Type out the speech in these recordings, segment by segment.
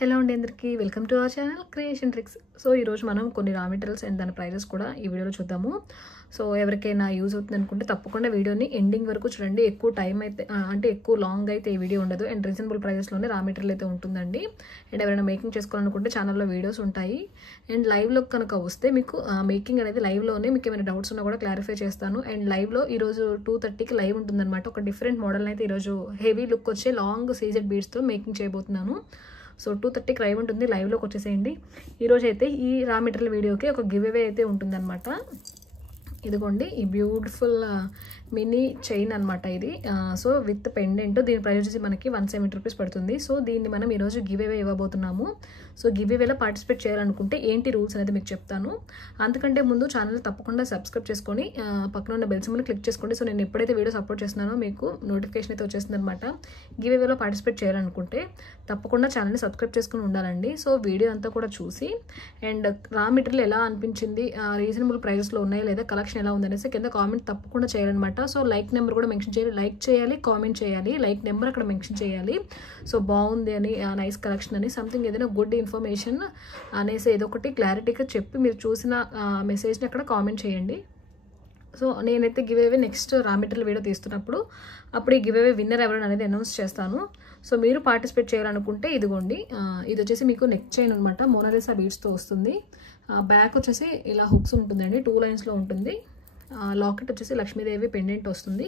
Hello అండి అందరికీ welcome to our channel creation tricks. So ఈరోజు మనం కొన్ని రా మెటీరియల్స్ అండ్ దాని ప్రైజెస్ కూడా ఈ వీడియోలో చూద్దాము. సో ఎవరికైనా యూజ్ అవుతుంది అనుకుంటే తప్పకుండా వీడియోని ఎండింగ్ వరకు చూడండి. ఎక్కువ టైం అయితే అంటే ఎక్కువ లాంగ్ అయితే ఈ వీడియో ఉండదు అండ్ రీజనబుల్ ప్రైజెస్లోనే రా మెటీరియల్ అయితే ఉంటుందండి. అండ్ ఎవరైనా మేకింగ్ చేసుకోవాలనుకుంటే ఛానల్లో వీడియోస్ ఉంటాయి. అండ్ లైవ్లో కనుక వస్తే మీకు మేకింగ్ అనేది లైవ్లోనే మీకు ఏమైనా డౌట్స్ ఉన్నా కూడా క్లారిఫై చేస్తాను. అండ్ లైవ్లో ఈరోజు 2:30కి లైవ్ ఉంటుందన్నమాట. ఒక డిఫరెంట్ మోడల్ అయితే ఈరోజు హెవీ లుక్ వచ్చే లాంగ్ సీజెడ్ బీడ్స్తో మేకింగ్ చేయబోతున్నాను. సో 2:30కి లైవ్ ఉంటుంది. లైవ్లోకి వచ్చేసేయండి. ఈరోజు అయితే ఈ రా మెటీరియల్ వీడియోకి ఒక గివ్ అవే అయితే ఉంటుందన్నమాట. ఇదిగోండి ఈ బ్యూటిఫుల్ మినీ చైన్ అనమాట ఇది. So with pendant. దీని ప్రైస్ వచ్చేసి మనకి 170 రూపీస్ పడుతుంది. సో దీన్ని మనం ఈరోజు గివ్ అవే ఇవ్వబోతున్నాము. సో గివ్ అవేలో పార్టిసిపేట్ చేయాలనుకుంటే ఏంటి రూల్స్ అనేది మీకు చెప్తాను. అంతకంటే ముందు ఛానల్ తప్పకుండా సబ్స్క్రైబ్ చేసుకొని పక్కన ఉన్న బెల్ సింబల్ని క్లిక్ చేసుకోండి. సో నేను ఎప్పుడైతే వీడియోస్ అప్లోడ్ చేస్తున్నానో మీకు నోటిఫికేషన్ అయితే వచ్చేస్తుంది అనమాట. గివ్ అవేలో పార్టిసిపేట్ చేయాలనుకుంటే తప్పకుండా ఛానల్ని సబ్స్క్రైబ్ చేసుకుని ఉండాలండి. సో వీడియో అంతా కూడా చూసి అండ్ రా మెటీరియల్ ఎలా అనిపించింది, రీజనబుల్ ప్రైజెస్లో ఉన్నాయి లేదా కలెక్షన్ ఎలా ఉందనేసి కింద కామెంట్ తప్పకుండా చేయాలన్నమాట. సో లైక్ నెంబర్ కూడా మెన్షన్ చేయాలి. లైక్ చేయాలి, కామెంట్ చేయాలి, లైక్ నెంబర్ అక్కడ మెన్షన్ చేయాలి. సో బాగుంది అని, నైస్ కలెక్షన్ అని, సంథింగ్ ఏదైనా గుడ్ ఇన్ఫర్మేషన్ అనేసి ఏదో ఒకటి క్లారిటీగా చెప్పి మీరు చూసిన మెసేజ్ని అక్కడ కామెంట్ చేయండి. సో నేనైతే give away next raw material video తీస్తున్నప్పుడు అప్పుడు ఈ గివ్ అవే విన్నర్ ఎవరైనా అనేది అనౌన్స్ చేస్తాను. సో మీరు పార్టిసిపేట్ చేయాలనుకుంటే ఇదిగోండి, ఇది వచ్చేసి మీకు నెక్ చైన్ అనమాట. మోనాలిసా బీడ్స్తో వస్తుంది. బ్యాక్ వచ్చేసి ఇలా హుక్స్ ఉంటుందండి, 2 లైన్స్లో ఉంటుంది. లాకెట్ వచ్చేసి లక్ష్మీదేవి పెండెంట్ వస్తుంది.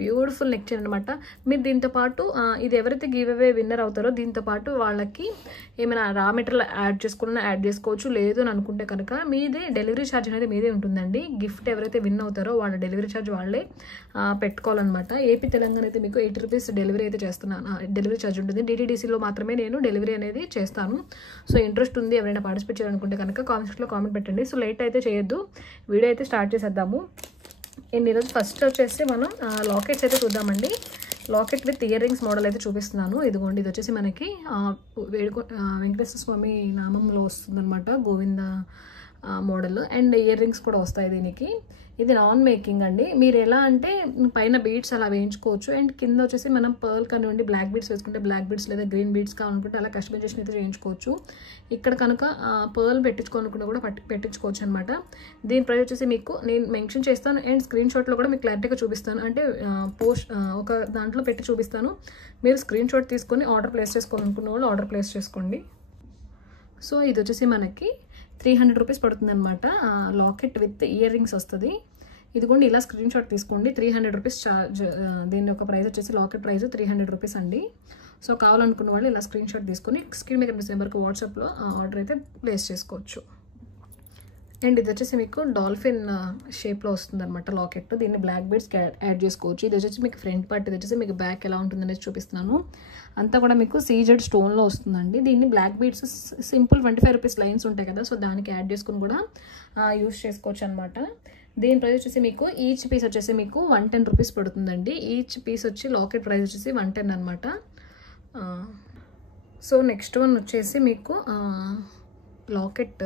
బ్యూటిఫుల్ నెక్ చైన్ అనమాట. మీరు దీంతోపాటు ఇది ఎవరైతే గివ్ అవే విన్నర్ అవుతారో దీంతోపాటు వాళ్ళకి ఏమైనా రా మెటీరియల్ యాడ్ చేసుకోవాలన్నా యాడ్ చేసుకోవచ్చు. లేదు అని అనుకుంటే కనుక మీదే డెలివరీ ఛార్జ్ అనేది మీదే ఉంటుందండి. గిఫ్ట్ ఎవరైతే విన్ అవుతారో వాళ్ళ డెలివరీ ఛార్జ్ వాళ్ళే పెట్టుకోవాలన్నమాట. ఏపీ తెలంగాణ అయితే మీకు 80 రూపీస్ డెలివరీ అయితే చేస్తున్నాను. డెలివరీ ఛార్జ్ ఉంటుంది. డిటీడీసీలో మాత్రమే నేను డెలివరీ అనేది చేస్తాను. సో ఇంట్రెస్ట్ ఉంది ఎవరైనా పార్టిసిపేట్ చేయాలనుకుంటే కనుక కామెంట్స్లో కామెంట్ పెట్టండి. సో లేట్ అయితే చేయొద్దు, వీడియో అయితే స్టార్ట్ చేసేద్దాము. అండ్ ఈరోజు ఫస్ట్ వచ్చేసి మనం లాకెట్స్ అయితే చూద్దామండి. Locket with ear rings model అయితే చూపిస్తున్నాను. ఇదిగోండి, ఇది వచ్చేసి మనకి వెంకటేశ్వర స్వామి నామంలో వస్తుందన్నమాట, Govinda model. And ear rings కూడా వస్తాయి దీనికి. ఇది నాన్ మేకింగ్ అండి. మీరు ఎలా అంటే పైన బీడ్స్ అలా వేయించుకోవచ్చు. అండ్ కింద వచ్చేసి మనం పర్ల్ కానివ్వండి, బ్లాక్ బీడ్స్ వేసుకుంటే బ్లాక్ బీడ్స్ లేదా గ్రీన్ బీడ్స్ కావాలనుకుంటే అలా కస్టమైజేషన్ అయితే చేయించుకోవచ్చు. ఇక్కడ కనుక పర్ల్ పెట్టించుకోవాలనుకుంటే కూడా పెట్టించుకోవచ్చు అనమాట. దీని ప్రైస్ వచ్చేసి మీకు నేను మెన్షన్ చేస్తాను అండ్ స్క్రీన్ షాట్లో కూడా మీకు క్లారిటీగా చూపిస్తాను. అంటే ఒక దాంట్లో పెట్టి చూపిస్తాను. మీరు స్క్రీన్ షాట్ తీసుకొని ఆర్డర్ ప్లేస్ చేసుకోవాలనుకున్న వాళ్ళు ఆర్డర్ ప్లేస్ చేసుకోండి. సో ఇది వచ్చేసి మనకి 300 రూపీస్ పడుతుంది అనమాట. లాకెట్ విత్ ఇయర్ రింగ్స్ వస్తుంది. ఇదిగోండి ఇలా స్క్రీన్ షాట్ తీసుకోండి. 300 రూపీస్ ఛార్జ్. దీని యొక్క ప్రైస్ వచ్చేసి లాకెట్ ప్రైస్ 300 రూపీస్ అండి. సో కావాలనుకున్న వాళ్ళు ఇలా స్క్రీన్ షాట్ తీసుకొని స్క్రీన్ మీద కనిపిస్తున్న నెంబర్కి వాట్సాప్లో ఆర్డర్ అయితే ప్లేస్ చేసుకోవచ్చు. అండ్ ఇది వచ్చేసి మీకు డాల్ఫిన్ షేప్లో వస్తుంది అనమాట లాకెట్. దీన్ని బ్లాక్ బీడ్స్కి యాడ్ చేసుకోవచ్చు. ఇది వచ్చేసి మీకు ఫ్రంట్ పార్ట్, ఇది వచ్చేసి మీకు బ్యాక్ ఎలా ఉంటుందనేది చూపిస్తున్నాను. అంతా కూడా మీకు సీజెడ్ స్టోన్లో వస్తుందండి. దీన్ని black beads simple 25 rupees lines ఉంటాయి కదా, సో దానికి యాడ్ చేసుకుని కూడా యూస్ చేసుకోవచ్చు అనమాట. దీని ప్రైస్ వచ్చేసి మీకు ఈచ్ పీస్ వచ్చేసి మీకు 110 రూపీస్ పడుతుందండి. ఈచ్ పీస్ వచ్చి లాకెట్ ప్రైస్ వచ్చేసి 110 అనమాట. సో నెక్స్ట్ వన్ వచ్చేసి మీకు లాకెట్,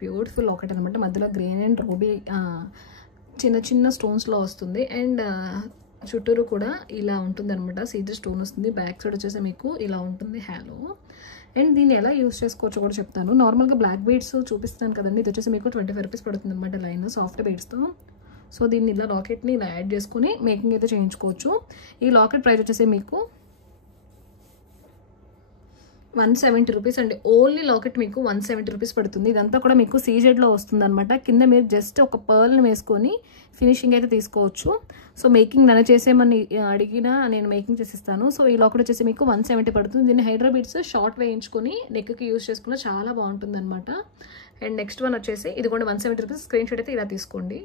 బ్యూటిఫుల్ లాకెట్ అనమాట. మధ్యలో గ్రీన్ అండ్ రూబీ చిన్న చిన్న స్టోన్స్లో వస్తుంది. అండ్ చుట్టూరు కూడా ఇలా ఉంటుంది అనమాట, సీజర్ స్టోన్ వస్తుంది. బ్యాక్ సైడ్ వచ్చేసి మీకు ఇలా ఉంటుంది హ్యాలో. అండ్ దీన్ని ఎలా యూస్ చేసుకోవచ్చో కూడా చెప్తాను. నార్మల్గా బ్లాక్ బీడ్స్ చూపిస్తాను కదండి, ఇది వచ్చేసి మీకు 25 రూపీస్ పడుతుంది అనమాట లైన్ సాఫ్ట్ బీడ్స్తో. సో దీన్ని ఇలా లాకెట్ని ఇలా యాడ్ చేసుకుని మేకింగ్ అయితే చేయించుకోవచ్చు. ఈ లాకెట్ ప్రైస్ వచ్చేసి మీకు 170 రూపీస్ అండి. ఓన్లీ లాకెట్ మీకు 170 రూపీస్ పడుతుంది. ఇదంతా కూడా మీకు సీజెడ్లో వస్తుంది అనమాట. కింద మీరు జస్ట్ ఒక పర్ల్ని వేసుకొని ఫినిషింగ్ అయితే తీసుకోవచ్చు. సో మేకింగ్ నన్ను చేసేమని అడిగినా నేను మేకింగ్ చేసిస్తాను. సో ఈ లాకెట్ వచ్చేసి మీకు 170 పడుతుంది. దీన్ని హైడ్రా బీడ్స్ షార్ట్ వేయించుకొని నెక్కి యూస్ చేసుకున్న చాలా బాగుంటుంది అనమాట. అండ్ నెక్స్ట్ వన్ వచ్చేసి ఇది కూడా 170 రూపీస్. స్క్రీన్ షాట్ అయితే ఇలా తీసుకోండి.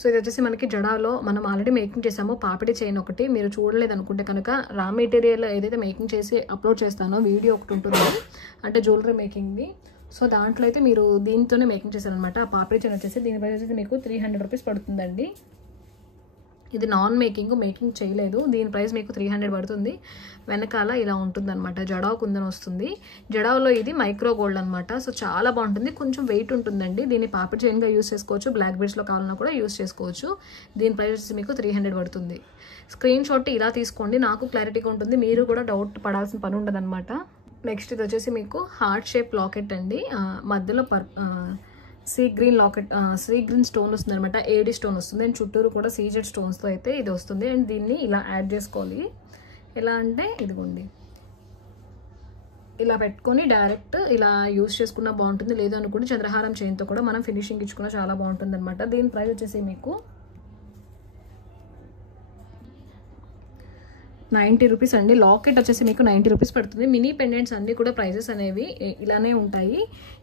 సో ఇది వచ్చేసి మనకి జడాలో మనం ఆల్రెడీ మేకింగ్ చేసామో పాపిడి చైన్ ఒకటి. మీరు చూడలేదు అనుకుంటే కనుక రా మెటీరియల్ ఏదైతే మేకింగ్ చేసి అప్లోడ్ చేస్తానో వీడియో ఒకటి ఉంటుంది, అంటే జ్యువెలరీ మేకింగ్ది. సో దాంట్లో అయితే మీరు దీంతోనే మేకింగ్ చేశారనమాట. ఆ పాపిడి చైన్ వచ్చేసి దీని ప్రైస్ వచ్చేసి మీకు 300 రూపీస్ పడుతుందండి. ఇది నాన్ మేకింగ్ చేయలేదు. దీని ప్రైస్ మీకు 300 పడుతుంది. వెనకాల ఇలా ఉంటుంది అనమాట, జడావ్ కుందన్ వస్తుంది. జడావ్లో ఇది మైక్రో గోల్డ్ అనమాట. సో చాలా బాగుంటుంది, కొంచెం వెయిట్ ఉంటుందండి. దీన్ని పాపిడి చైన్గా యూస్ చేసుకోవచ్చు, బ్లాక్ బీడ్స్లో కావాలన్నా కూడా యూస్ చేసుకోవచ్చు. దీని ప్రైస్ మీకు 300 పడుతుంది. స్క్రీన్ షాట్ ఇలా తీసుకోండి, నాకు క్లారిటీగా ఉంటుంది, మీరు కూడా డౌట్ పడాల్సిన పని ఉండదు అనమాట. నెక్స్ట్ ఇది వచ్చేసి మీకు హార్ట్ షేప్ లాకెట్ అండి. మధ్యలో sea green locket, sea green stone వస్తుంది అనమాట. ఏడి స్టోన్ వస్తుంది అండ్ చుట్టూరు కూడా సీజెడ్ స్టోన్స్తో అయితే ఇది వస్తుంది. అండ్ దీన్ని ఇలా యాడ్ చేసుకోవాలి. ఎలా అంటే ఇదిగోండి, ఇలా పెట్టుకొని డైరెక్ట్ ఇలా యూజ్ చేసుకున్నా బాగుంటుంది. లేదు అనుకుంటే చంద్రహారం చైన్తో కూడా మనం ఫినిషింగ్ ఇచ్చుకున్నా చాలా బాగుంటుంది అనమాట. దీని ప్రైస్ వచ్చేసి మీకు 90 రూపీస్ అండి. లాకెట్ వచ్చేసి మీకు 90 రూపీస్ పడుతుంది. మినీ పెండెంట్స్ అన్నీ కూడా ప్రైజెస్ అనేవి ఇలానే ఉంటాయి.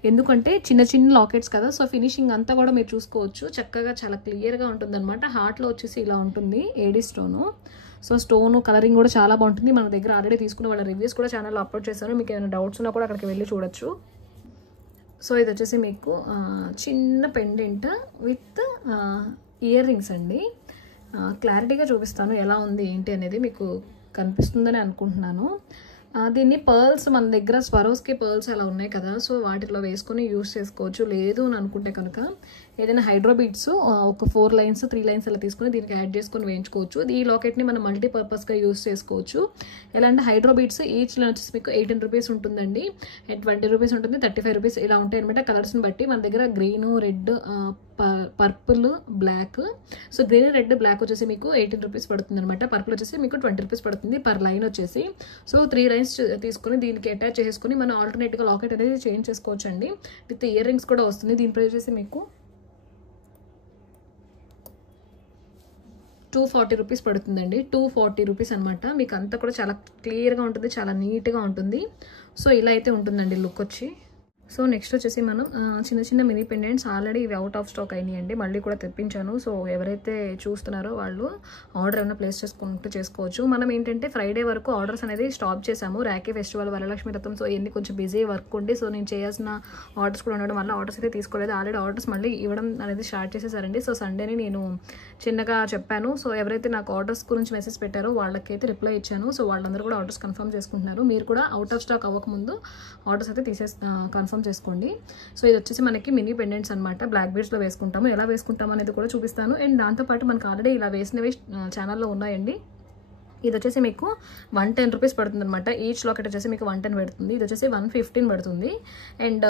ఎందుకంటే చిన్న చిన్న లాకెట్స్ కదా, సో ఫినిషింగ్ అంతా కూడా మీరు చూసుకోవచ్చు. చక్కగా చాలా క్లియర్గా ఉంటుంది అనమాట. హార్ట్లో వచ్చేసి ఇలా ఉంటుంది ఏడీ స్టోను. సో స్టోన్ కలరింగ్ కూడా చాలా బాగుంటుంది. మన దగ్గర ఆల్రెడీ తీసుకున్న వాళ్ళ రివ్యూస్ కూడా ఛానల్లో అప్లోడ్ చేశాను. మీకు ఏమైనా డౌట్స్ ఉన్నా కూడా అక్కడికి వెళ్ళి చూడొచ్చు. సో ఇది వచ్చేసి మీకు చిన్న పెండెంట్ విత్ ఇయర్ రింగ్స్ అండి. క్లారిటీగా చూపిస్తాను ఎలా ఉంది ఏంటి అనేది, మీకు కనిపిస్తుందని అనుకుంటున్నాను. దీన్ని పర్ల్స్ మన దగ్గర స్వరోస్కి పర్ల్స్ అలా ఉన్నాయి కదా, సో వాటిలో వేసుకొని యూస్ చేసుకోవచ్చు. లేదు అని అనుకుంటే కనుక ఏదైనా హైడ్రో బీడ్స్ ఒక 4 లైన్స్ 3 లైన్స్ అలా తీసుకుని దీనికి యాడ్ చేసుకొని వేయించుకోవచ్చు. ఈ లాకెట్ని మనం మల్టీపర్పస్గా యూస్ చేసుకోవచ్చు. ఎలా అంటే హైడ్రో బీడ్స్ ఈచ్లో వచ్చేసి మీకు 18 రూపీస్ ఉంటుందండి, 20 రూపీస్ ఉంటుంది, 35 రూపీస్ ఇలా ఉంటాయి అనమాట. కలర్స్ని బట్టి మన దగ్గర green, red, purple, black. So green, red, black వచ్చేసి మీకు 18 రూపీస్ పడుతుంది అనమాట. పర్పుల్ వచ్చేసి మీకు 20 రూపీస్ పడుతుంది పర్ లైన్ వచ్చేసి. సో 3 లైన్స్ తీసుకుని దీనికి అటాచ్ చేసుకుని మనం ఆల్టర్నేట్గా లాకెట్ అనేది చేంజ్ చేసుకోవచ్చు అండి. విత్ ఇయర్ రింగ్స్ కూడా వస్తుంది. దీని ప్రైస్ వచ్చేసి మీకు 240 రూపీస్ పడుతుందండి. 240 రూపీస్ అనమాట. మీకు అంతా కూడా చాలా క్లియర్గా ఉంటుంది, చాలా నీట్గా ఉంటుంది. సో ఇలా అయితే ఉంటుందండి లుక్ వచ్చి. సో నెక్స్ట్ వచ్చేసి మనం చిన్న చిన్న మినీ పెండెంట్స్ ఆల్రెడీ ఇవి అవుట్ ఆఫ్ స్టాక్ అయినాయండి, మళ్ళీ కూడా తెప్పించాను. సో ఎవరైతే చూస్తున్నారో వాళ్ళు ఆర్డర్ ఏమైనా ప్లేస్ చేసుకుంటూ చేసుకోవచ్చు. మనం ఏంటంటే ఫ్రైడే వరకు ఆర్డర్స్ అనేది స్టాప్ చేసాము. రాఖీ ఫెస్టివల్, వరలక్ష్మి వ్రతం, సో ఇవన్నీ కొంచెం బిజీ వర్క్ ఉండి, సో నేను చేయాల్సిన ఆర్డర్స్ కూడా ఉండడం వల్ల ఆర్డర్స్ అయితే తీసుకోలేదు. ఆల్రెడీ ఆర్డర్స్ మళ్ళీ ఇవ్వడం అనేది స్టార్ట్ చేసేసారండి. సో సండేని నేను చిన్నగా చెప్పాను. సో ఎవరైతే నాకు ఆర్డర్స్ గురించి మెసేజ్ పెట్టారో వాళ్ళకైతే రిప్లై ఇచ్చాను. సో వాళ్ళందరూ కూడా ఆర్డర్స్ కన్ఫర్మ్ చేసుకుంటున్నారు. మీరు కూడా అవుట్ ఆఫ్ స్టాక్ అవ్వకముందు ఆర్డర్స్ అయితే కన్ఫర్మ్ చేసుకోండి. సో ఇది వచ్చేసి మనకి మినీ పెండెంట్స్ అనమాట. బ్లాక్ బీడ్స్లో వేసుకుంటాము. ఎలా వేసుకుంటాము అనేది కూడా చూపిస్తాను. అండ్ దాంతోపాటు మనకు ఆల్రెడీ ఇలా వేసినవి ఛానల్లో ఉన్నాయండి. ఇది వచ్చేసి మీకు 110 రూపీస్ పడుతుంది అనమాట. ఈచ్ లాకెట్ వచ్చేసి మీకు 110 పడుతుంది. ఇది వచ్చేసి 115 పడుతుంది. అండ్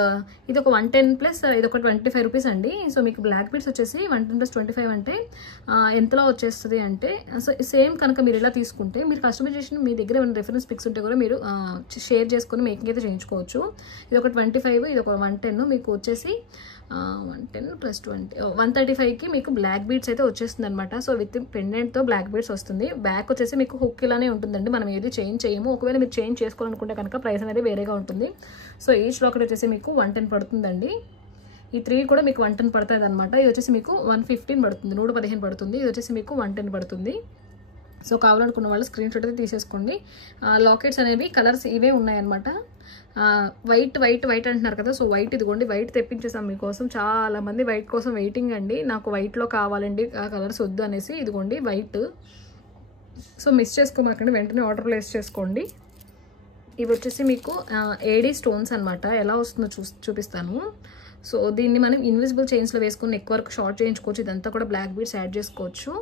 ఇది ఒక 110 ప్లస్ ఇది ఒక 25 రూపీస్ అండి. సో మీకు బ్లాక్ బీడ్స్ వచ్చేసి 110 ప్లస్ 25 అంటే ఎంతలో వచ్చేస్తుంది అంటే, సో సేమ్ కనుక మీరు ఇలా తీసుకుంటే మీరు కస్టమైజేషన్ మీ దగ్గర ఏమైనా రెఫరెన్స్ పిక్స్ ఉంటే కూడా మీరు షేర్ చేసుకొని మేకింగ్ అయితే చేయించుకోవచ్చు. ఇది ఒక 25, ఇది ఒక 110, మీకు వచ్చేసి 110 ప్లస్ 20 135కి మీకు బ్లాక్ బీడ్స్ అయితే వచ్చేస్తుంది అనమాట. సో విత్ పెండెంట్తో బ్లాక్ బీడ్స్ వస్తుంది. బ్యాక్ వచ్చేసి మీకు హుక్ ఇలానే ఉంటుందండి, మనం ఏది చేంజ్ చేయము. ఒకవేళ మీరు చేంజ్ చేసుకోవాలనుకుంటే కనుక ప్రైస్ అనేది వేరేగా ఉంటుంది. సో ఈచ్ లాకెట్ వచ్చేసి మీకు 110 పడుతుందండి. ఈ 3 కూడా మీకు 110 పడుతుంది అనమాట. ఇది వచ్చేసి మీకు 115 పడుతుంది, 115 పడుతుంది. ఇది వచ్చేసి మీకు 110 పడుతుంది. సో కావాలనుకున్న వాళ్ళు స్క్రీన్ షాట్ అయితే తీసేసుకోండి. లాకెట్స్ అనేవి కలర్స్ ఇవే ఉన్నాయన్నమాట. వైట్ వైట్ వైట్ అంటున్నారు కదా, సో వైట్ ఇదిగోండి వైట్ తెప్పించేసాం మీకోసం. చాలా మంది వైట్ కోసం వెయిటింగ్ అండి. నాకు వైట్లో కావాలండి, ఆ కలర్స్ వద్దు అనేసి. ఇదిగోండి వైట్. సో మిస్ చేసుకోమాకండి, వెంటనే ఆర్డర్ ప్లేస్ చేసుకోండి. ఇవి వచ్చేసి మీకు ఏడీ స్టోన్స్ అనమాట. ఎలా వస్తుందో చూపిస్తాను. సో దీన్ని మనం ఇన్విజిబుల్ చైన్స్లో వేసుకుని నెక్ వరకు షార్ట్ చేయించుకోవచ్చు. ఇదంతా కూడా బ్లాక్ బీడ్స్ యాడ్ చేసుకోవచ్చు.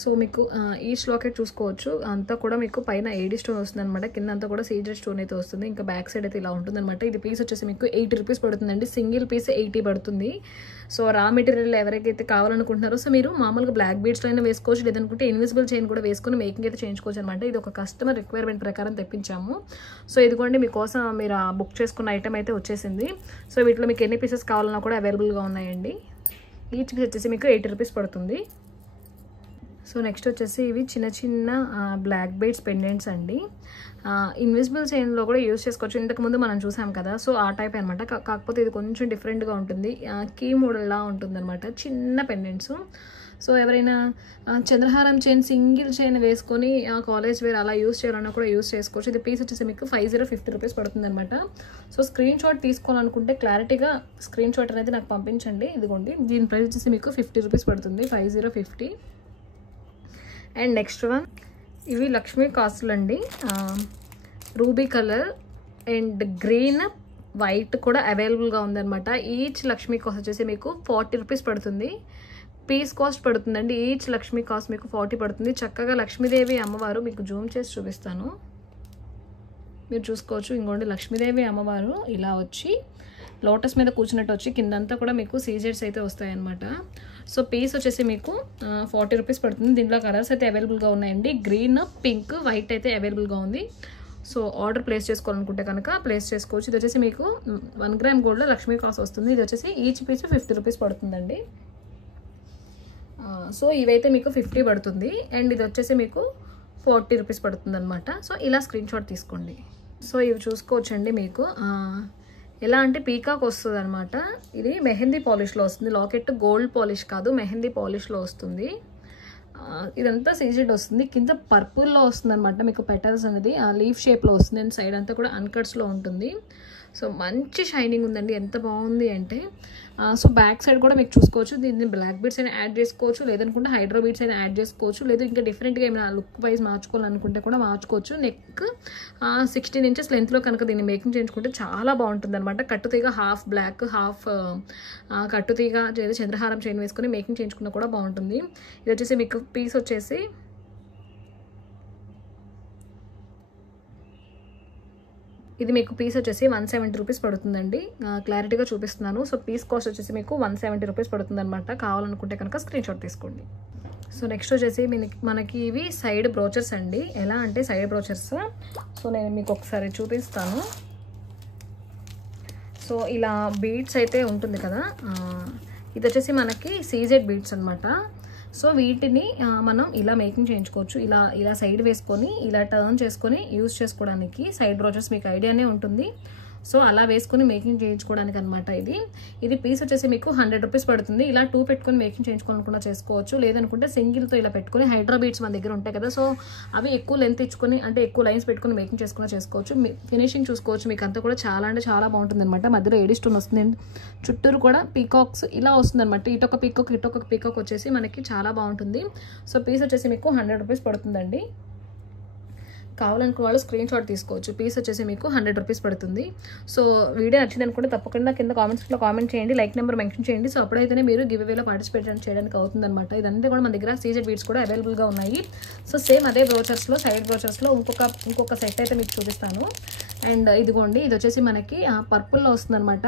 సో మీకు ఈచ్ లాకెట్ చూసుకోవచ్చు. అంతా కూడా మీకు పైన ఏడీ స్టోన్ వస్తుంది అనమాట, కింద అంతా కూడా సీజెడ్ స్టోన్ అయితే వస్తుంది. ఇంకా బ్యాక్ సైడ్ అయితే ఇలా ఉంటుంది అనమాట. ఇది పీస్ వచ్చేసి మీకు 80 రూపీస్ పడుతుందండి. సింగిల్ పీస్ 80 పడుతుంది. సో రా మెటీరియల్ ఎవరికైతే కావాలనుకుంటున్నారో సో మీరు మామూలుగా బ్లాక్ బీడ్స్లో అయినా వేసుకోవచ్చు, లేదనుకుంటే ఇన్విజిబుల్ చైన్ కూడా వేసుకొని మేకింగ్ అయితే చేయించుకోవచ్చు అనమాట. ఇది ఒక కస్టమర్ రిక్వైర్మెంట్ ప్రకారం తెప్పించాము. సో ఇదిగోండి మీకోసం మీరు బుక్ చేసుకున్న ఐటమ్ అయితే వచ్చేసింది. సో వీటిలో మీకు ఎన్ని పీసెస్ కావాలన్నా కూడా అవైలబుల్గా ఉన్నాయండి. ఈచ్ పీస్ వచ్చేసి మీకు 80 రూపీస్ పడుతుంది. సో నెక్స్ట్ వచ్చేసి ఇవి చిన్న చిన్న బ్లాక్ బీడ్స్ పెండెంట్స్ అండి. ఇన్విజిబుల్ చైన్లో కూడా యూజ్ చేసుకోవచ్చు. ఇంతకుముందు మనం చూసాం కదా, సో ఆ టైప్ అనమాట. కాకపోతే ఇది కొంచెం డిఫరెంట్గా ఉంటుంది, కీ మోడల్లా ఉంటుంది అనమాట. చిన్న పెండెంట్స్. సో ఎవరైనా చంద్రహారం చైన్ సింగిల్ చైన్ వేసుకొని కాలేజ్ వేర్ అలా యూజ్ చేయాలన్నా కూడా యూజ్ చేసుకోవచ్చు. ఇది పీస్ వచ్చేసి మీకు 50 రూపీస్ పడుతుంది అనమాట. సో స్క్రీన్ షాట్ తీసుకోవాలనుకుంటే క్లారిటీగా స్క్రీన్ షాట్ అనేది నాకు పంపించండి. ఇదిగోండి దీని ప్రైస్ వచ్చేసి మీకు 50 రూపీస్ పడుతుంది, 50. అండ్ నెక్స్ట్ వన్ ఇవి లక్ష్మీ కాసులు అండి. Ruby colour and green white కూడా అవైలబుల్గా ఉందన్నమాట. ఈచ్ లక్ష్మీ కాస్ట్ వచ్చేసి మీకు 40 రూపీస్ పడుతుంది. పీస్ కాస్ట్ పడుతుందండి. ఈచ్ లక్ష్మీ కాస్ట్ మీకు 40 పడుతుంది. చక్కగా లక్ష్మీదేవి అమ్మవారు మీకు జూమ్ చేసి చూపిస్తాను, మీరు చూసుకోవచ్చు. ఇంకోండి లక్ష్మీదేవి అమ్మవారు ఇలా వచ్చి లోటస్ మీద కూర్చున్నట్టు వచ్చి కిందంతా కూడా మీకు సీజెడ్స్ అయితే వస్తాయన్నమాట. సో పీస్ వచ్చేసి మీకు 40 రూపీస్ పడుతుంది. దీంట్లో కలర్స్ అయితే అవైలబుల్గా ఉన్నాయండి. గ్రీన్, పింక్, వైట్ అయితే అవైలబుల్గా ఉంది. సో ఆర్డర్ ప్లేస్ చేసుకోవాలనుకుంటే కనుక ప్లేస్ చేసుకోవచ్చు. ఇది వచ్చేసి మీకు 1 గ్రామ్ గోల్డ్లో లక్ష్మీ కాస్ట్ వస్తుంది. ఇది వచ్చేసి ఈచ్ పీస్ 50 రూపీస్ పడుతుందండి. సో ఇవైతే మీకు 50 పడుతుంది అండ్ ఇది వచ్చేసి మీకు 40 రూపీస్ పడుతుంది అనమాట. సో ఇలా స్క్రీన్ షాట్ తీసుకోండి. సో ఇవి చూసుకోవచ్చండి. మీకు ఎలా అంటే పీకాక్ వస్తుంది అనమాట. ఇది మెహందీ పాలిష్లో వస్తుంది. లాకెట్ గోల్డ్ పాలిష్ కాదు, మెహందీ పాలిష్లో వస్తుంది. ఇదంతా సీజెడ్ వస్తుంది. కింద పర్పుల్లో వస్తుంది అనమాట మీకు పెటల్స్ అనేది లీఫ్ షేప్లో వస్తుంది అండ్ సైడ్ అంతా కూడా అన్కట్స్లో ఉంటుంది. సో మంచి షైనింగ్ ఉందండి, ఎంత బాగుంది అంటే. సో బ్యాక్ సైడ్ కూడా మీకు చూసుకోవచ్చు. దీన్ని బ్లాక్ బీడ్స్ అయినా యాడ్ చేసుకోవచ్చు, లేదనుకుంటే హైడ్రో బీడ్స్ అయినా యాడ్ చేసుకోవచ్చు, లేదు ఇంకా డిఫరెంట్గా ఏమైనా లుక్ వైజ్ మార్చుకోవాలనుకుంటే కూడా మార్చుకోవచ్చు. నెక్ 16 ఇంచెస్ లెంత్లో కనుక దీన్ని మేకింగ్ చేయించుకుంటే చాలా బాగుంటుంది అనమాట. కట్టుతీగ హాఫ్ బ్లాక్ హాఫ్ కట్టుతీగ లేదా చంద్రహారం చైన్ వేసుకొని మేకింగ్ చేయించుకున్నా కూడా బాగుంటుంది. ఇది వచ్చేసి మీకు పీస్ వచ్చేసి ఇది మీకు పీస్ వచ్చేసి 170 రూపీస్ పడుతుందండి. క్లారిటీగా చూపిస్తున్నాను. సో పీస్ కాస్ట్ వచ్చేసి మీకు 170 రూపీస్ పడుతుంది అనమాట. కావాలనుకుంటే కనుక స్క్రీన్ షాట్ తీసుకోండి. సో నెక్స్ట్ వచ్చేసి మనకి ఇవి సైడ్ బ్రోచర్స్ అండి. ఎలా అంటే సైడ్ బ్రోచర్స్, సో నేను మీకు ఒకసారి చూపిస్తాను. సో ఇలా బీడ్స్ అయితే ఉంటుంది కదా, ఇది వచ్చేసి మనకి సీజెడ్ బీడ్స్ అనమాట. సో వీటిని మనం ఇలా మేకింగ్ చేయించుకోవచ్చు. ఇలా సైడ్ వేసుకొని ఇలా టర్న్ చేసుకొని యూజ్ చేసుకోవడానికి సైడ్ బ్రోచర్స్ మీకు ఐడియానే ఉంటుంది. సో అలా వేసుకొని మేకింగ్ చేయించుకోవడానికి అనమాట. ఇది పీస్ వచ్చేసి మీకు 100 రూపీస్ పడుతుంది. ఇలా 2 పెట్టుకొని మేకింగ్ చేయించుకోవాలనుకున్నా చేసుకోవచ్చు, లేదనుకుంటే సింగిల్తో ఇలా పెట్టుకొని హైడ్రా బీడ్స్ మన దగ్గర ఉంటాయి కదా, సో అవి ఎక్కువ లెంత్ ఇచ్చుకొని అంటే ఎక్కువ లైన్స్ పెట్టుకొని మేకింగ్ చేసుకున్నా చేసుకోవచ్చు. ఫినిషింగ్ చూసుకోవచ్చు. మీకు అంతా కూడా చాలా అంటే చాలా బాగుంటుంది అనమాట. మధ్యలో ఏడి స్టోన్ వస్తుంది, చుట్టూరు కూడా పీకాక్స్ ఇలా వస్తుంది అనమాట. ఇటొక పీకాక్ వచ్చేసి మనకి చాలా బాగుంటుంది. సో పీస్ వచ్చేసి మీకు 100 రూపీస్ పడుతుందండి. కావాలనుకున్న వాళ్ళు స్క్రీన్ షాట్ తీసుకోవచ్చు. పీస్ వచ్చేసి మీకు 100 రూపీస్ పడుతుంది. సో వీడియో నచ్చింది అనుకుంటే తప్పకుండా కింద కామెంట్స్లో కామెంట్ చేయండి, లైక్ నెంబర్ మెన్షన్ చేయండి. సో అప్పుడైతేనే మీరు గివ్ అవేలో పార్టిసిపేట్ చేయడానికి అవుతుంది అనమాట. ఇదంతా కూడా మన దగ్గర సీజెడ్ బీడ్స్ కూడా అవైలబుల్గా ఉన్నాయి. సో సేమ్ అదే బ్రోచర్స్లో సైడ్ బ్రోచర్స్లో ఇంకొక సెట్ అయితే మీకు చూపిస్తాను. అండ్ ఇదిగోండి, ఇది వచ్చేసి మనకి పర్పుల్లో వస్తుంది అనమాట.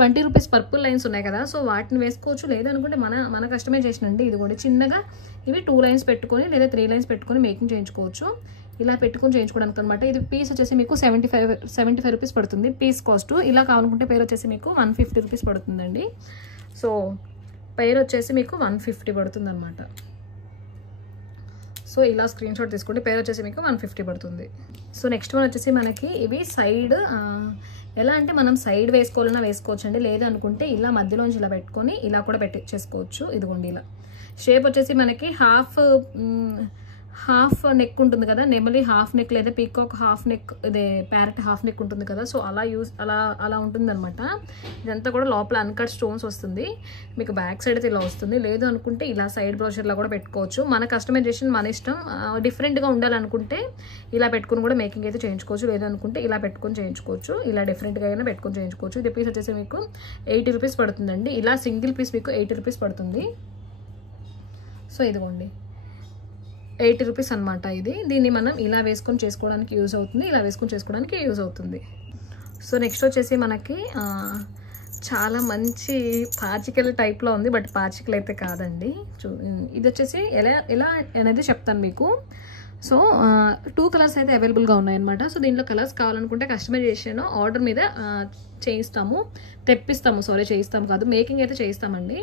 20 రూపీస్ పర్పుల్ లైన్స్ ఉన్నాయి కదా, సో వాటిని వేసుకోవచ్చు, లేదనుకుంటే మన కస్టమైజేషన్ అండి. ఇది కూడా చిన్నగా ఇవి 2 లైన్స్ పెట్టుకొని లేదా 3 లైన్స్ పెట్టుకొని మేకింగ్ చేయించుకోవచ్చు. ఇలా పెట్టుకొని చేయించుకోవడానికి అనమాట. ఇది పీస్ వచ్చేసి మీకు 75 రూపీస్ పడుతుంది పీస్ కాస్ట్. ఇలా కావాలనుకుంటే పేరు వచ్చేసి మీకు 150 రూపీస్ పడుతుందండి. సో పేరు వచ్చేసి మీకు 150 పడుతుంది అనమాట. సో ఇలా స్క్రీన్ షాట్ తీసుకోండి. పేరు వచ్చేసి మీకు 150 పడుతుంది. సో నెక్స్ట్ వన్ వచ్చేసి మనకి ఇవి సైడ్ ఎలా అంటే మనం సైడ్ వేసుకోవాలన్నా వేసుకోవచ్చు అండి, లేదనుకుంటే ఇలా మధ్యలోంచి ఇలా పెట్టుకొని ఇలా కూడా చేసుకోవచ్చు. ఇదిగోండి ఇలా షేప్ వచ్చేసి మనకి హాఫ్ నెక్ ఉంటుంది కదా, నెమలి హాఫ్ నెక్ లేదా పీకాక్ హాఫ్ నెక్, ఇదే ప్యారెట్ హాఫ్ నెక్ ఉంటుంది కదా, సో అలా ఉంటుంది అనమాట. ఇదంతా కూడా లోపల అన్కట్ స్టోన్స్ వస్తుంది. మీకు బ్యాక్ సైడ్ అయితే ఇలా వస్తుంది, లేదు అనుకుంటే ఇలా సైడ్ బ్రోషర్లా కూడా పెట్టుకోవచ్చు. మన కస్టమైజేషన్ మన ఇష్టం. డిఫరెంట్గా ఉండాలనుకుంటే ఇలా పెట్టుకుని కూడా మేకింగ్ అయితే చేయించుకోవచ్చు, లేదు అనుకుంటే ఇలా పెట్టుకొని చేయించుకోవచ్చు. ఇలా డిఫరెంట్గా అయినా పెట్టుకొని చేయించుకోవచ్చు. ఇది పీస్ వచ్చేసి మీకు 80 రూపీస్ పడుతుందండి. ఇలా సింగిల్ పీస్ మీకు 80 రూపీస్ పడుతుంది. సో ఇదిగోండి 80 రూపీస్ అనమాట. దీన్ని మనం ఇలా వేసుకొని చేసుకోవడానికి యూజ్ అవుతుంది, ఇలా వేసుకొని చేసుకోవడానికి యూజ్ అవుతుంది. సో నెక్స్ట్ వచ్చేసి మనకి చాలా మంచి పాచికల్ టైప్లో ఉంది, బట్ పాచికలు అయితే కాదండి. ఇది వచ్చేసి ఎలా అనేది చెప్తాను మీకు. సో 2 కలర్స్ అయితే అవైలబుల్గా ఉన్నాయన్నమాట. సో దీంట్లో కలర్స్ కావాలనుకుంటే కస్టమైజేషన్ ఆర్డర్ మీద చేయిస్తాము కాదు, మేకింగ్ అయితే చేయిస్తామండి.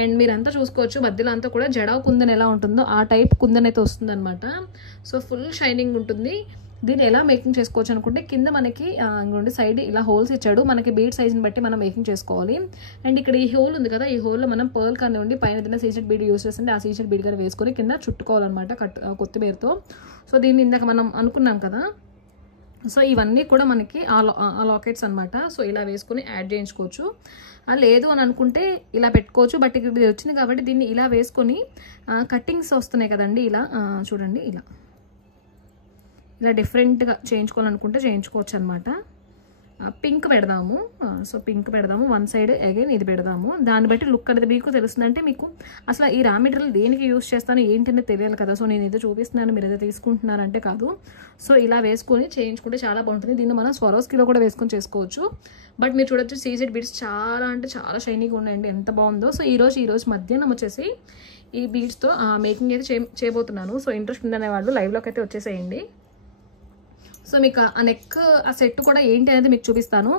అండ్ మీరంతా చూసుకోవచ్చు, మధ్యలో అంతా కూడా జడావ్ కుందన్ ఎలా ఉంటుందో ఆ టైప్ కుందన్ అయితే వస్తుంది అనమాట. సో ఫుల్ షైనింగ్ ఉంటుంది. దీన్ని ఎలా మేకింగ్ చేసుకోవచ్చు అనుకుంటే కింద మనకి ఇంకోండి సైడ్ ఇలా హోల్స్ ఇచ్చాడు. మనకి బీడ్ సైజ్ని బట్టి మనం మేకింగ్ చేసుకోవాలి. అండ్ ఇక్కడ ఈ హోల్ ఉంది కదా, ఈ హోల్లో మనం పర్ల్ కానివ్వండి పైన ఏదైనా సీజెడ్ బీడ్ యూస్ చేస్తుంటే ఆ సీజెడ్ బీడ్ గారు వేసుకొని కింద చుట్టుకోవాలన్నమాట కొత్తిమీరతో. సో దీన్ని ఇందాక మనం అనుకున్నాం కదా, సో ఇవన్నీ కూడా మనకి ఆ లాకెట్స్ అనమాట. సో ఇలా వేసుకొని యాడ్ చేయించుకోవచ్చు, లేదు అని అనుకుంటే ఇలా పెట్టుకోవచ్చు. బట్ ఇక్కడ ఇది వచ్చింది కాబట్టి దీన్ని ఇలా వేసుకొని కట్టింగ్స్ వస్తున్నాయి కదండి, ఇలా చూడండి, ఇలా డిఫరెంట్గా చేయించుకోవాలనుకుంటే చేయించుకోవచ్చు అనమాట. పింక్ పెడదాము. సో పింక్ పెడదాము, వన్ సైడ్ అగైన్ ఇది పెడదాము. దాన్ని బట్టి లుక్ అనేది మీకు తెలుస్తుందంటే మీకు అసలు ఈ రా మెటీరియల్ దేనికి యూస్ చేస్తాను ఏంటనేది తెలియాలి కదా. సో నేను ఏదో చూపిస్తున్నాను, మీరు ఏదో తీసుకుంటున్నారంటే కాదు. సో ఇలా వేసుకొని చేయించుకుంటే చాలా బాగుంటుంది. దీన్ని మనం స్వరోస్కిలో కూడా వేసుకొని చేసుకోవచ్చు. బట్ మీరు చూడొచ్చు సీజెడ్ బీడ్స్ చాలా అంటే చాలా షైనీగా ఉన్నాయండి, ఎంత బాగుందో. సో ఈరోజు మధ్యాహ్నం వచ్చేసి ఈ బీడ్స్తో మేకింగ్ అయితే చేయబోతున్నాను. సో ఇంట్రెస్ట్ ఉందనే వాళ్ళు లైవ్లోకి అయితే వచ్చేసేయండి. సో మీకు ఆ నెక్ ఆ సెట్ కూడా ఏంటి అనేది మీకు చూపిస్తాను.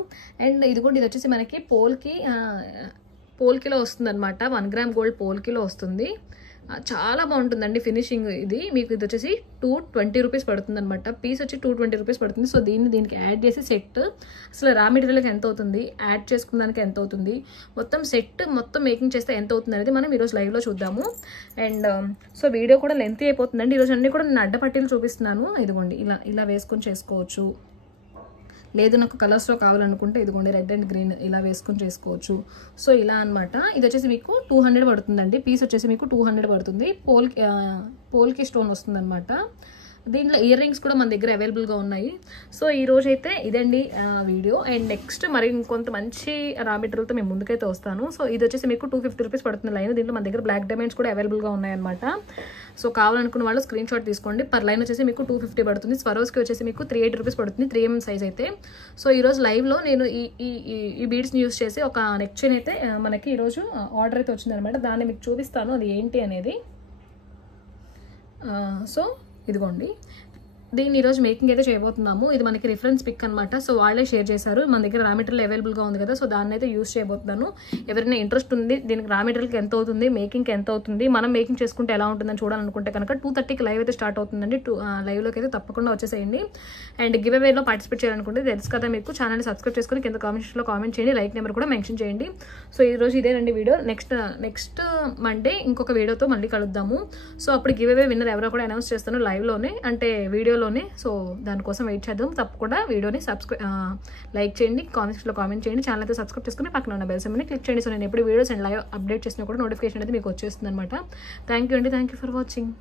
అండ్ ఇది వచ్చేసి మనకి పోల్కిలో వస్తుంది అనమాట. 1 గ్రామ్ గోల్డ్ పోల్కిలో వస్తుంది. చాలా బాగుంటుందండి ఫినిషింగ్. ఇది మీకు ఇది వచ్చేసి 220 రూపీస్ పడుతుంది అనమాట. పీస్ వచ్చి 220 రూపీస్ పడుతుంది. సో దీనికి యాడ్ చేసి సెట్ అసలు రా మెటీరియల్కి ఎంత అవుతుంది, యాడ్ చేసుకున్నానికి ఎంత అవుతుంది, మొత్తం సెట్ మొత్తం మేకింగ్ చేస్తే ఎంత అవుతుంది అనేది మనం ఈరోజు లైవ్లో చూద్దాము. అండ్ సో వీడియో కూడా లెంతీ అయిపోతుందండి. ఈరోజు అన్నీ కూడా నేను అడ్డపట్టీలు చూపిస్తున్నాను. ఇదిగోండి ఇలా వేసుకొని చేసుకోవచ్చు. లేదు నాకు కలర్స్లో కావాలనుకుంటే ఇదిగోండి రెడ్ అండ్ గ్రీన్ ఇలా వేసుకొని చేసుకోవచ్చు. సో ఇలా అనమాట. ఇది వచ్చేసి మీకు 200 పడుతుందండి. పీస్ వచ్చేసి మీకు 200 పడుతుంది. పోల్కి స్టోన్ వస్తుంది అనమాట. దీంట్లో ఇయర్ రింగ్స్ కూడా మన దగ్గర అవైలబుల్గా ఉన్నాయి. సో ఈరోజు అయితే ఇదండి వీడియో. అండ్ నెక్స్ట్ మరి ఇంకొంత మంచి రా మెటీరియల్తో మేము ముందుకైతే వస్తాను. సో ఇది వచ్చేసి మీకు 250 రూపీస్ పడుతుంది లైన్. దీంట్లో మన దగ్గర బ్లాక్ డైమండ్స్ కూడా అవైలబుల్గా ఉన్నాయన్నమాట. సో కావాలనుకున్న వాళ్ళు స్క్రీన్ షాట్ తీసుకోండి. పర్ లైన్ వచ్చేసి మీకు 250 పడుతుంది. స్వరోస్కి వచ్చేసి మీకు 380 రూపీస్ పడుతుంది, 3mm సైజ్ అయితే. సో ఈరోజు లైవ్లో నేను ఈ బీడ్స్ని యూస్ చేసి ఒక నెక్ చైన్ అయితే మనకి ఈరోజు ఆర్డర్ అయితే వచ్చిందనమాట. దాన్ని మీకు చూపిస్తాను అది ఏంటి అనేది. సో ఇదిగోండి, దీన్ని ఈరోజు మేకింగ్ అయితే చేయబోతున్నాము. ఇది మనకి రిఫరెన్స్ పిక్ అనమాట. సో వాళ్ళే షేర్ చేశారు. మన దగ్గర రా మెటీరియల్ అవైలబుల్గా ఉంది కదా, సో దాన్ని అయితే యూస్ చేయబోతున్నాను. ఎవరైనా ఇంట్రెస్ట్ ఉంది దీనికి రా మెటీరియల్కి ఎంత అవుతుంది, మేకింగ్కి ఎంత అవుతుంది, మనం మేకింగ్ చేసుకుంటే ఎలా ఉంటుందని చూడాలనుకుంటే కనుక 2:30కి లైవ్ అయితే స్టార్ట్ అవుతుందండి. లైవ్లోకి అయితే తప్పకుండా వచ్చేసేయండి. అండ్ గివ్ అవేలో పార్టిసిపేట్ చేయాలనుకుంటే తెలుసు కదా మీకు, ఛానల్ని సబ్స్క్రైబ్ చేసుకుని కింద కామెంట్స్లో కామెంట్ చేయండి, లైక్ నెంబర్ కూడా మెన్షన్ చేయండి. సో ఈరోజు ఇదేనండి వీడియో. నెక్స్ట్ మండే ఇంకొక వీడియోతో మళ్ళీ కలుద్దాము. సో అప్పుడు గివ్ అవే విన్నర్ ఎవరో కూడా అనౌన్స్ చేస్తాను లైవ్లోనే, అంటే వీడియోలోనే. సో దానికోసం వెయిట్ చేద్దాం. తప్పకుండా వీడియోని లైక్ చేయండి, కామెంట్స్లో కామెంట్ చేయండి, ఛానల్ అయితే సబ్స్క్రైబ్ చేసుకుని పక్కన ఉన్న బెల్ సింబల్ని క్లిక్ చేయండి. సో నేను ఎప్పుడు వీడియోస్ అండ్ లైవ్ అప్డేట్ చేసినా కూడా నోటిఫికేషన్ అయితే మీకు వచ్చేస్తుంది అనమాట. థ్యాంక్ యూ అండి, థ్యాంక్ యూ ఫర్ వాచింగ్.